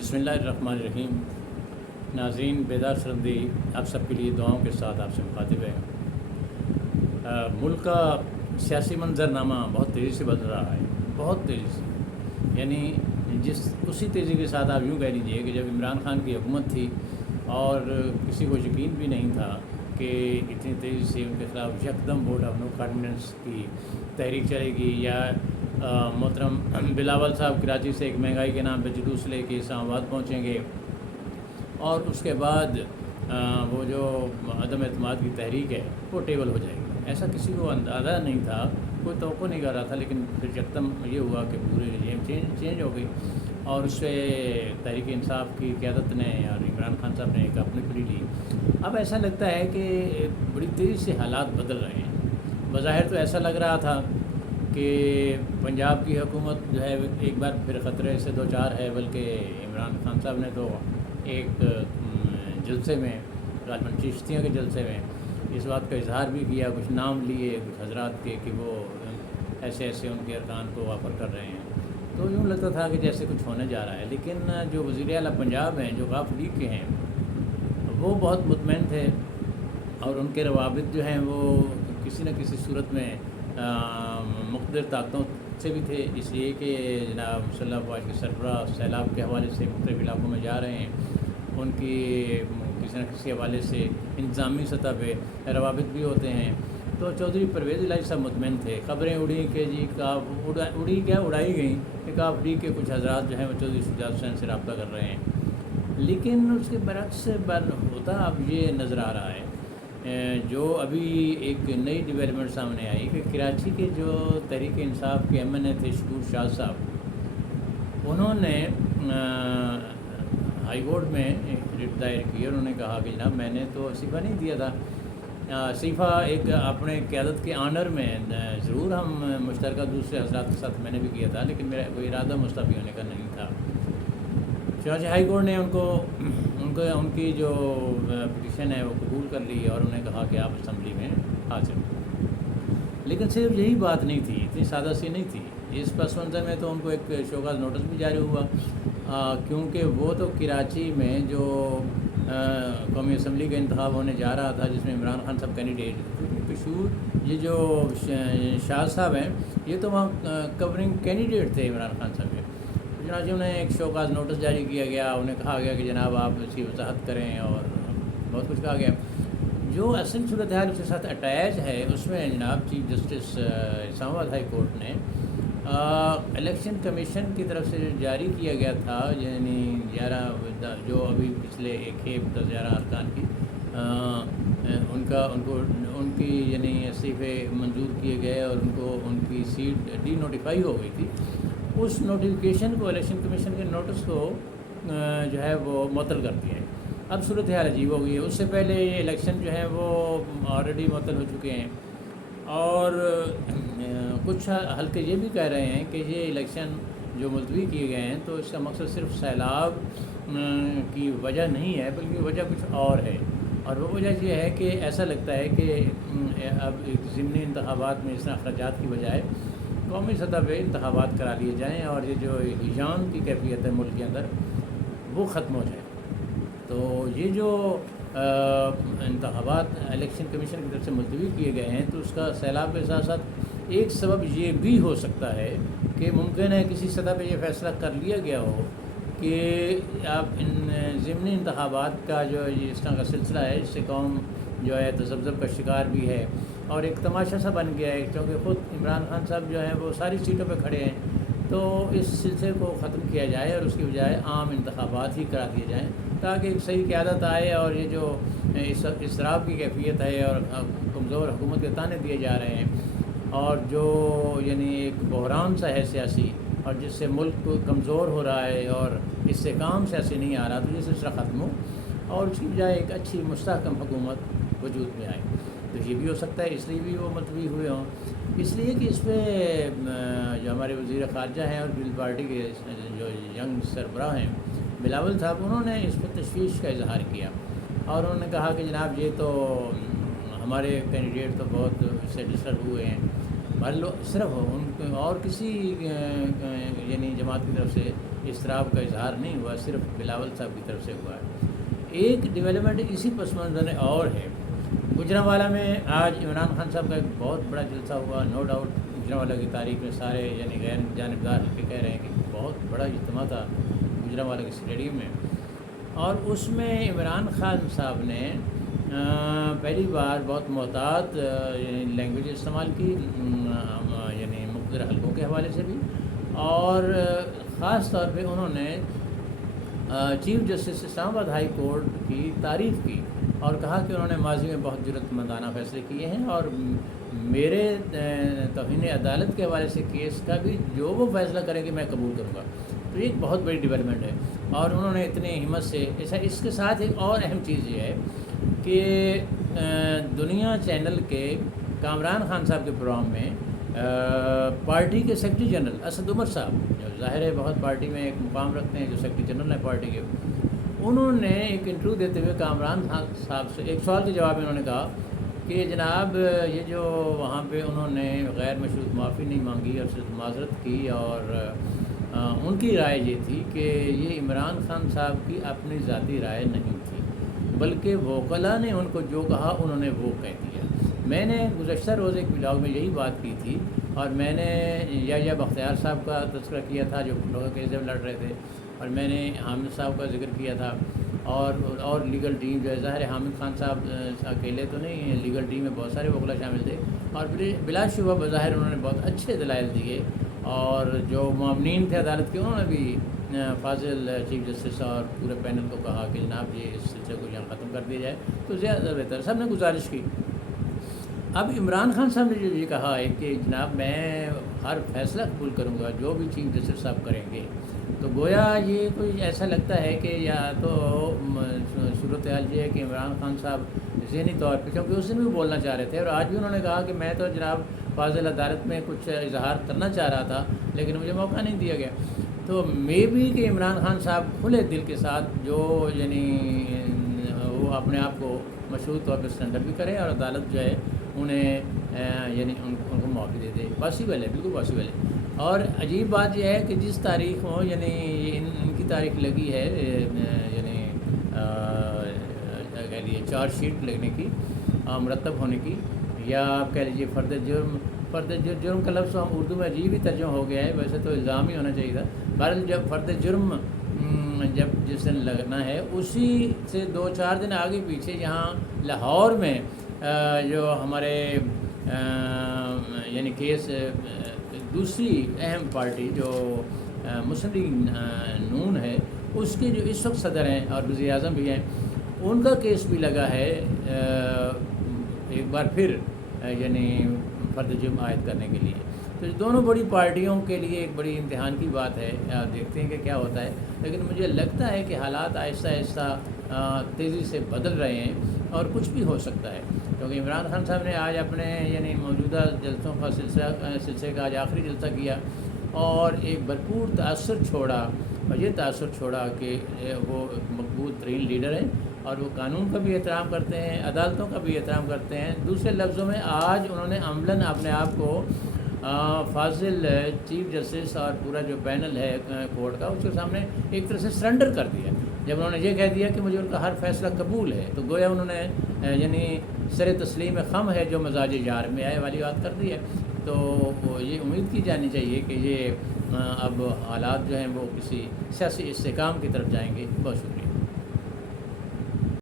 بسم اللہ الرحمن الرحیم۔ ناظرین، بیدار سرندی آپ سب کے لیے دعاؤں کے ساتھ آپ سے مخاطب ہے۔ ملک کا سیاسی منظرنامہ بہت تیزی سے بدل رہا ہے، بہت تیزی سے، یعنی اسی تیزی کے ساتھ آپ یوں کہہ لیجیے کہ جب عمران خان کی حکومت تھی اور کسی کو یقین بھی نہیں تھا کہ اتنی تیزی سے ان کے خلاف یکدم ووٹ آف نو کانفیڈنس کی تحریک چلے گی، یا محترم بلاول صاحب کراچی سے ایک مہنگائی کے نام پہ جلوس لے کے اسلام آباد پہنچیں گے، اور اس کے بعد وہ جو عدم اعتماد کی تحریک ہے وہ ٹیبل ہو جائے گی۔ ایسا کسی کو اندازہ نہیں تھا، کوئی توقع نہیں کر رہا تھا، لیکن پھر یکدم یہ ہوا کہ پورے رجیم چینج ہو گئی، اور اس سے تحریک انصاف کی قیادت نے اور عمران خان صاحب نے ایک اپنی کھلی لی۔ اب ایسا لگتا ہے کہ بڑی تیزی سے حالات بدل رہے ہیں۔ بظاہر تو ایسا لگ رہا تھا کہ پنجاب کی حکومت جو ہے ایک بار پھر خطرے سے دو چار ہے، بلکہ عمران خان صاحب نے تو ایک جلسے میں، غالباً چشتیوں کے جلسے میں، اس بات کا اظہار بھی کیا، کچھ نام لیے کچھ حضرات کے کہ وہ ایسے ایسے ان کے ارکان کو آفر کر رہے ہیں، تو یوں لگتا تھا کہ جیسے کچھ ہونے جا رہا ہے۔ لیکن جو وزیر اعلیٰ پنجاب ہیں، جو غاف لیگ کے ہیں، وہ بہت مطمئن تھے، اور ان کے روابط جو ہیں وہ کسی نہ کسی صورت میں مقتدر طاقتوں سے بھی تھے، اس لیے کہ جناب مسلح افواج کے سربراہ سیلاب کے حوالے سے مختلف علاقوں میں جا رہے ہیں، ان کی کسی نہ کسی حوالے سے انتظامی سطح پہ روابط بھی ہوتے ہیں۔ تو چودھری پرویز الہی صاحب مطمئن تھے۔ خبریں اڑی کہ جی اڑائی گئیں کہ کاف لیگ کے کچھ حضرات جو ہیں وہ چودھری شجاعت حسین سے رابطہ کر رہے ہیں، لیکن اس کے برعکس ہوتا اب یہ نظر آ رہا ہے، جو ابھی ایک نئی ڈیولپمنٹ سامنے آئی کہ کراچی کے جو تحریک انصاف کے ایم این اے تھے شکور شاہ صاحب، انہوں نے ہائی کورٹ میں رٹ دائر کی، اور انہوں نے کہا کہ جناب میں نے تو استعفیٰ نہیں دیا تھا، استعفیٰ ایک اپنے قیادت کے آنر میں ضرور ہم مشترکہ دوسرے حضرات کے ساتھ میں نے بھی کیا تھا، لیکن میرا کوئی ارادہ مستعفی ہونے کا نہیں تھا۔ چنانچہ ہائی کورٹ نے ان کی جو پٹیشن ہے وہ قبول کر لی، اور انہوں نے کہا کہ آپ اسمبلی میں حاضر ہوں۔ لیکن صرف یہی بات نہیں تھی، اتنی سادہ سی نہیں تھی۔ اس پس منظر میں تو ان کو ایک شوکاز نوٹس بھی جاری ہوا، کیونکہ وہ تو کراچی میں جو قومی اسمبلی کا انتخاب ہونے جا رہا تھا، جس میں عمران خان صاحب کینڈیڈیٹ، کشور یہ جو شاہ صاحب ہیں، یہ تو وہاں کورنگ کینڈیڈیٹ تھے عمران خان صاحب کے۔ چنانچہ انہیں ایک شوکاز نوٹس جاری کیا گیا، انہیں کہا گیا کہ جناب آپ اس کی وضاحت کریں، اور بہت کچھ کہا گیا۔ جو اصل صورتحال اس کے ساتھ اٹیچ ہے، اس میں جناب چیف جسٹس اسلام آباد ہائی کورٹ نے الیکشن کمیشن کی طرف سے جو جاری کیا گیا تھا، یعنی 11 جو ابھی پچھلے ایک 10-11 ارکان کی ان کی یعنی استعفے منظور کیے گئے، اور ان کی سیٹ ڈی نوٹیفائی ہو گئی تھی، اس نوٹیفیکیشن کو، الیکشن کمیشن کے نوٹس کو جو ہے وہ معطل کر دیا ہے۔ اب صورتحال عجیب ہو گئی ہے۔ اس سے پہلے یہ الیکشن جو ہے وہ آلریڈی معطل ہو چکے ہیں، اور کچھ حلقے یہ بھی کہہ رہے ہیں کہ یہ الیکشن جو ملتوی کیے گئے ہیں تو اس کا مقصد صرف سیلاب کی وجہ نہیں ہے، بلکہ وجہ کچھ اور ہے، اور وہ وجہ یہ ہے کہ ایسا لگتا ہے کہ اب ضمنی انتخابات میں اس طرح اخراجات کی بجائے قومی سطح پہ انتخابات کرا لیے جائیں، اور یہ جو ہجان کی کیفیت ہے ملک کے اندر وہ ختم ہو جائے۔ تو یہ جو انتخابات الیکشن کمیشن کی طرف سے ملتوی کیے گئے ہیں، تو اس کا سیلاب کے ساتھ ساتھ ایک سبب یہ بھی ہو سکتا ہے کہ ممکن ہے کسی سطح پہ یہ فیصلہ کر لیا گیا ہو کہ اب ان ضمنی انتخابات کا جو یہ اس طرح کا سلسلہ ہے، اس سے قوم جو ہے تذبذب کا شکار بھی ہے، اور ایک تماشا سا بن گیا ہے، کیونکہ خود عمران خان صاحب جو ہیں وہ ساری سیٹوں پہ کھڑے ہیں، تو اس سلسلے کو ختم کیا جائے اور اس کی بجائے عام انتخابات ہی کرا دیے جائیں، تاکہ ایک صحیح قیادت آئے، اور یہ جو اضطراب کی کیفیت ہے اور کمزور حکومت کے تانے دیے جا رہے ہیں، اور جو یعنی ایک بحران سا ہے سیاسی، اور جس سے ملک کمزور ہو رہا ہے اور اس سے کام سیاسی نہیں آ رہا، تو یہ سلسلہ ختم ہو اور اس کی بجائے ایک اچھی مستحکم حکومت وجود میں آئے۔ تو یہ بھی ہو سکتا ہے، اس لیے بھی وہ ملتوی ہوئے ہوں، اس لیے کہ اس پہ جو ہمارے وزیر خارجہ ہیں اور پیپلز پارٹی کے جو ینگ سربراہ ہیں بلاول صاحب، انہوں نے اس پہ تشویش کا اظہار کیا، اور انہوں نے کہا کہ جناب یہ تو ہمارے کینڈیڈیٹ تو بہت اس سے ڈسٹرب ہوئے ہیں، صرف ان کو اور کسی یعنی جماعت کی طرف سے اضطراب کا اظہار نہیں ہوا، صرف بلاول صاحب کی طرف سے ہوا ہے۔ ایک ڈیولپمنٹ اسی پس منظر میں اور ہے، گجرانوالہ میں آج عمران خان صاحب کا ایک بہت بڑا جلسہ ہوا، نو ڈاؤٹ گجرانوالہ کی تاریخ میں سارے یعنی غیر جانبدار کے کہہ رہے ہیں کہ بہت بڑا اجتماع تھا گجرانوالہ کے اسٹیڈیم میں، اور اس میں عمران خان صاحب نے پہلی بار بہت محتاط لینگویج استعمال کی، یعنی مقتدر حلقوں کے حوالے سے بھی، اور خاص طور پہ انہوں نے چیف جسٹس اسلام آباد ہائی کورٹ کی تعریف کی اور کہا کہ انہوں نے ماضی میں بہت جرأت مندانہ فیصلے کیے ہیں، اور میرے توہین عدالت کے حوالے سے کیس کا بھی جو وہ فیصلہ کریں گے میں قبول کروں گا۔ تو یہ ایک بہت بڑی ڈیولپمنٹ ہے، اور انہوں نے اتنی ہمت سے اس کے ساتھ ایک اور اہم چیز یہ ہے کہ دنیا چینل کے کامران خان صاحب کے پروگرام میں پارٹی کے سیکرٹری جنرل اسد عمر صاحب، جو ظاہر ہے بہت پارٹی میں ایک مقام رکھتے ہیں، جو سیکرٹری جنرل ہیں پارٹی کے، انہوں نے ایک انٹرویو دیتے ہوئے کامران خان صاحب سے ایک سوال کے جواب میں انہوں نے کہا کہ جناب یہ جو وہاں پہ انہوں نے غیر مشروط معافی نہیں مانگی اور صرف معذرت کی، اور ان کی رائے یہ تھی کہ یہ عمران خان صاحب کی اپنی ذاتی رائے نہیں تھی، بلکہ وکلاء نے ان کو جو کہا انہوں نے وہ کہہ دیا۔ میں نے گزشتہ روز ایک بلاگ میں یہی بات کی تھی، اور میں نے یا بختیار صاحب کا تذکرہ کیا تھا جو لوگوں کے کیس لڑ رہے تھے، اور میں نے حامد صاحب کا ذکر کیا تھا، اور لیگل ٹیم جو ہے، ظاہر ہے حامد خان صاحب اکیلے تو نہیں، لیگل ٹیم میں بہت سارے وکلاء شامل تھے، اور بلا شبہ بظاہر انہوں نے بہت اچھے دلائل دیے، اور جو معاملین تھے عدالت کے انہوں نے بھی فاضل چیف جسٹس اور پورے پینل کو کہا کہ جناب یہ اس سلسلے کو یہاں ختم کر دیا جائے، تو زیادہ بہتر، سب نے گزارش کی۔ اب عمران خان صاحب نے جو یہ کہا ہے کہ جناب میں ہر فیصلہ قبول کروں گا جو بھی چیف جسٹس صاحب کریں گے، تو گویا یہ کوئی ایسا لگتا ہے کہ یا تو صورتحال یہ ہے کہ عمران خان صاحب ذہنی طور پہ، کیونکہ اس دن بھی بولنا چاہ رہے تھے اور آج بھی انہوں نے کہا کہ میں تو جناب فاضل عدالت میں کچھ اظہار کرنا چاہ رہا تھا لیکن مجھے موقع نہیں دیا گیا، تو مے بھی کہ عمران خان صاحب کھلے دل کے ساتھ جو یعنی وہ اپنے آپ کو مشروط طور پہ سرنڈر بھی کرے اور عدالت جو ہے انہیں یعنی ان کو معافی دے دے، پاسبل ہے، بالکل پاسبل ہے۔ اور عجیب بات یہ ہے کہ جس تاریخ ہو یعنی ان کی تاریخ لگی ہے یعنی کہہ لیجیے چارج شیٹ لگنے کی، مرتب ہونے کی، یا آپ کہہ لیجیے فرد جرم کا لفظ ہم اردو میں عجیب ہی ترجمہ ہو گیا ہے، ویسے تو الزام ہی ہونا چاہیے تھا، بہرحال جب فرد جرم جب جس دن لگنا ہے اسی سے 2-4 دن آگے پیچھے یہاں لاہور میں جو ہمارے یعنی کیس دوسری اہم پارٹی جو مسلم لیگ نون ہے، اس کے جو اس وقت صدر ہیں اور وزیر اعظم بھی ہیں، ان کا کیس بھی لگا ہے ایک بار پھر یعنی فرد جرم عائد کرنے کے لیے، تو دونوں بڑی پارٹیوں کے لیے ایک بڑی امتحان کی بات ہے، دیکھتے ہیں کہ کیا ہوتا ہے، لیکن مجھے لگتا ہے کہ حالات آہستہ آہستہ تیزی سے بدل رہے ہیں اور کچھ بھی ہو سکتا ہے، کیونکہ عمران خان صاحب نے آج اپنے یعنی موجودہ جلسوں کا سلسلے کا آج آخری جلسہ کیا اور ایک بھرپور تاثر چھوڑا، اور یہ تاثر چھوڑا کہ وہ مقبول ترین لیڈر ہیں اور وہ قانون کا بھی احترام کرتے ہیں، عدالتوں کا بھی احترام کرتے ہیں، دوسرے لفظوں میں آج انہوں نے عملاً اپنے آپ کو فاضل چیف جسٹس اور پورا جو پینل ہے کورٹ کا اس کے سامنے ایک طرح سے سرنڈر کر دیا، جب انہوں نے یہ کہہ دیا کہ مجھے ان کا ہر فیصلہ قبول ہے، تو گویا انہوں نے یعنی سر تسلیم خم ہے جو مزاج یار میں آئے والی بات کر دی ہے، تو یہ امید کی جانی چاہیے کہ یہ اب حالات جو ہیں وہ کسی سیاسی استحکام کی طرف جائیں گے۔ بہت شکریہ۔